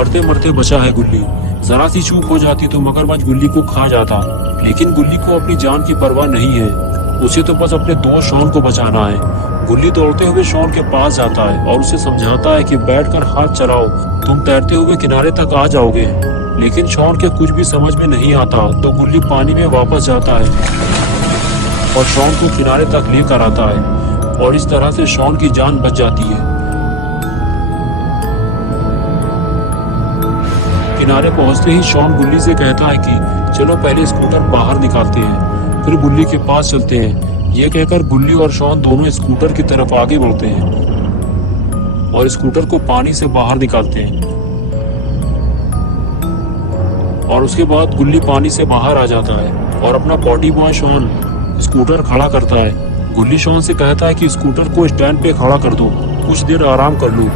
मरते मरते बचा है गुल्ली। जरा सी चूक हो जाती तो मगरमच्छ गुल्ली को खा जाता, लेकिन गुल्ली को अपनी जान की परवाह नहीं है। उसे तो बस अपने दोस्त शॉन को बचाना है। गुल्ली दौड़ते हुए शॉन के पास जाता है और उसे समझाता है कि बैठकर हाथ चलाओ, तुम तैरते हुए किनारे तक आ जाओगे। लेकिन शॉन के कुछ भी समझ में नहीं आता तो गुल्ली पानी में वापस जाता है और शॉन को किनारे तक लेकर आता है और इस तरह से शॉन की जान बच जाती है। किनारे पहुंचते ही शॉन गुल्ली से कहता है कि चलो पहले स्कूटर बाहर निकालते हैं, फिर गुल्ली के पास चलते हैं। यह कहकर गुल्ली और शॉन दोनों स्कूटर की तरफ आगे बढ़ते हैं और स्कूटर को पानी से बाहर निकालते हैं। और उसके बाद गुल्ली पानी से बाहर आ जाता है और अपना पॉटी बॉय शॉन स्कूटर खड़ा करता है। गुल्ली शॉन से कहता है कि स्कूटर को स्टैंड पे खड़ा कर दो, कुछ देर आराम कर लूं।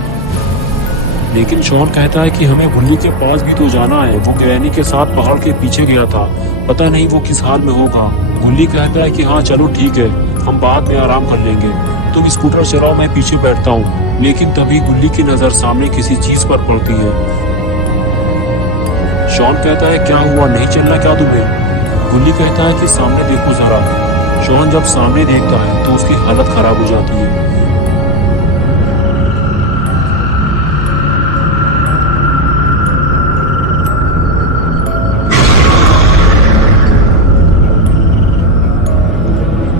लेकिन शॉन कहता है कि हमें गुल्ली के पास भी तो जाना है, वो ग्रैनी के साथ पहाड़ के पीछे गया था, पता नहीं वो किस हाल में होगा। गुल्ली कहता है कि हाँ चलो ठीक है, हम बाद में आराम कर लेंगे, तुम स्कूटर चलाओ, मैं पीछे बैठता हूँ। लेकिन तभी गुल्ली की नजर सामने किसी चीज पर पड़ती है। शॉन कहता है क्या हुआ, नहीं चलना क्या तुम्हें? गुल्ली कहता है कि सामने देखो जरा। शॉन जब सामने देखता है तो उसकी हालत खराब हो जाती है।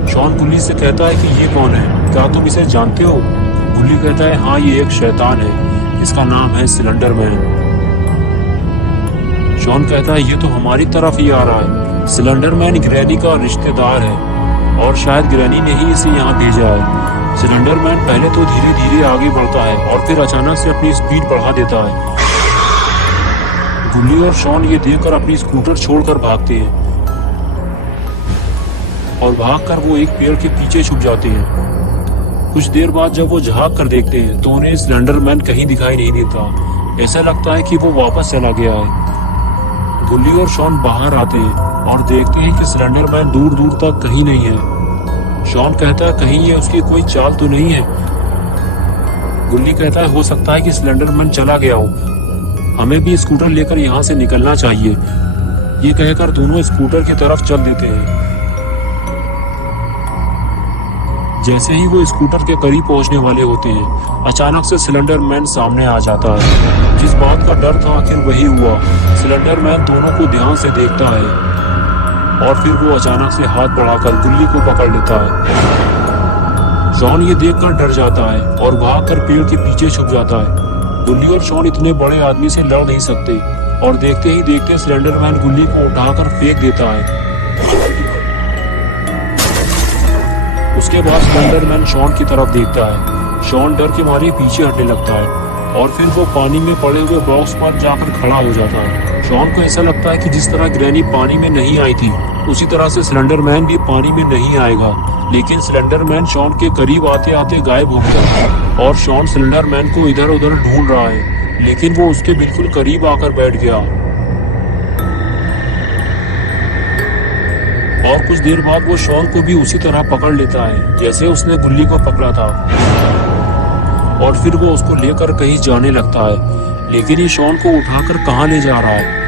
शॉन गुल्ली से कहता है कि ये कौन है, क्या तुम इसे जानते हो? गुल्ली कहता है हाँ ये एक शैतान है, इसका नाम है सिलेंडर मैन। शॉन कहता है ये तो हमारी तरफ ही आ रहा है। सिलेंडर मैन ग्रैनी का रिश्तेदार है और शायद ग्रैनी ने ही इसे यहाँ भेजा है। सिलेंडर मैन पहले तो धीरे धीरे आगे बढ़ता है और फिर अचानक से अपनी स्पीड बढ़ा देता है। गुल्ली और शॉन ये देखकर अपनी स्कूटर छोड़कर भागते हैं और भागकर वो एक पेड़ के पीछे छुप जाते हैं। कुछ देर बाद जब वो झांक कर देखते हैं तो उन्हें सिलेंडर मैन कहीं दिखाई नहीं देता। ऐसा लगता है कि वो वापस चला गया है। गुल्ली और शॉन बाहर आते हैं और देखते हैं कि सिलेंडर मैन दूर दूर तक कहीं नहीं है। शॉन कहता है कहीं ये उसकी कोई चाल तो नहीं है। गुल्ली कहता है हो सकता है कि सिलेंडर मैन चला गया हो, हमें भी स्कूटर लेकर यहाँ से निकलना चाहिए। ये कहकर दोनों स्कूटर की तरफ चल देते हैं। जैसे ही वो स्कूटर के करीब पहुंचने वाले होते हैं, अचानक से सिलेंडर मैन सामने आ जाता है। जिस बात का डर था आखिर वही हुआ। सिलेंडर मैन दोनों को ध्यान से देखता है और फिर वो अचानक से हाथ बढ़ाकर गुल्ली को पकड़ लेता है। शॉन ये देखकर डर जाता है और भागकर पेड़ के पीछे छुप जाता है। गुल्ली और शॉन इतने बड़े आदमी से लड़ नहीं सकते और देखते ही देखते सिलेंडर मैन गुल्ली को उठाकर फेंक देता है। उसके बाद सिलेंडर मैन शॉन की तरफ देखता है। शॉन डर के मारे पीछे हटने लगता है और फिर वो पानी में पड़े हुए बॉक्स पर जाकर खड़ा हो जाता है। शॉन को ऐसा लगता है कि जिस तरह ग्रैनी पानी में नहीं आई थी उसी तरह से सिलेंडर मैन भी पानी में नहीं आएगा। लेकिन सिलेंडर मैन शॉन के करीब आते आते गायब हो गया और शॉन सिलेंडर मैन को इधर उधर ढूंढ रहा है, लेकिन वो उसके बिल्कुल करीब आकर बैठ गया। और कुछ देर बाद वो शॉन को भी उसी तरह पकड़ लेता है जैसे उसने गुल्ली को पकड़ा था और फिर वो उसको लेकर कहीं जाने लगता है। लेकिन ये शॉन को उठाकर कहाँ ले जा रहा है?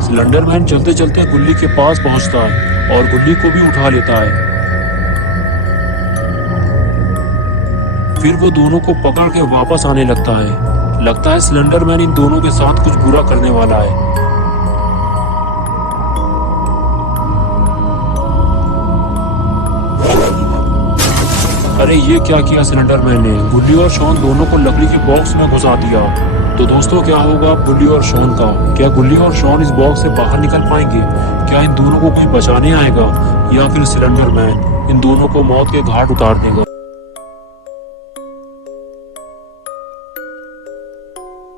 सिलेंडर मैन चलते चलते गुल्ली के पास पहुंचता है और गुल्ली को भी उठा लेता है। फिर वो दोनों को पकड़ के वापस आने लगता है। लगता है सिलेंडर मैन इन दोनों के साथ कुछ बुरा करने वाला है। अरे ये क्या किया सिलेंडर मैन ने? गुल्ली और शॉन दोनों को लकड़ी के बॉक्स में घुसा दिया। तो दोस्तों क्या होगा अब गुल्ली और शॉन का? क्या गुल्ली और शॉन इस बॉक्स से बाहर निकल पाएंगे? क्या इन दोनों को कोई बचाने आएगा या फिर सिलेंडर मैन इन दोनों को मौत के घाट उतार देगा?